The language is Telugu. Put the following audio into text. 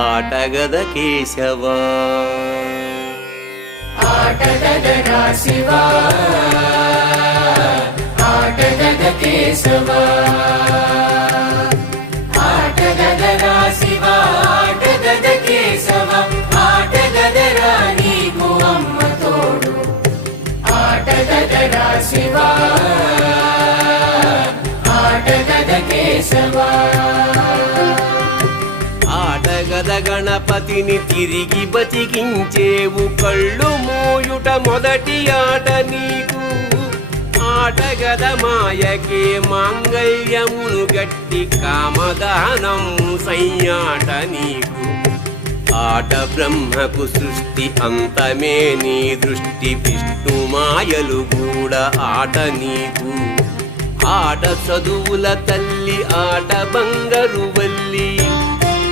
ఆటగద కేశవా ఆటగదరా శివా ఆటగద కేశవా ఆటగదరా శివా ఆటగద కేశవా ఆటగదరా నీకు అమ్మ తోడు ఆటగదరా శివా ఆటగద కేశవా ఆటగద గణపతిని తిరిగి బతికించేవు కళ్ళు మోయుట మొదటి ఆట నీకు ఆటగద మాయకే మాంగళ్యమును గట్టి కామదానం సయ్యాట నీకు ఆట బ్రహ్మకు సృష్టి అంతమే నీ దృష్టి విష్ణు మాయలు కూడా ఆట నీకు ఆట చదువుల తల్లి ఆట బంగారు వల్లి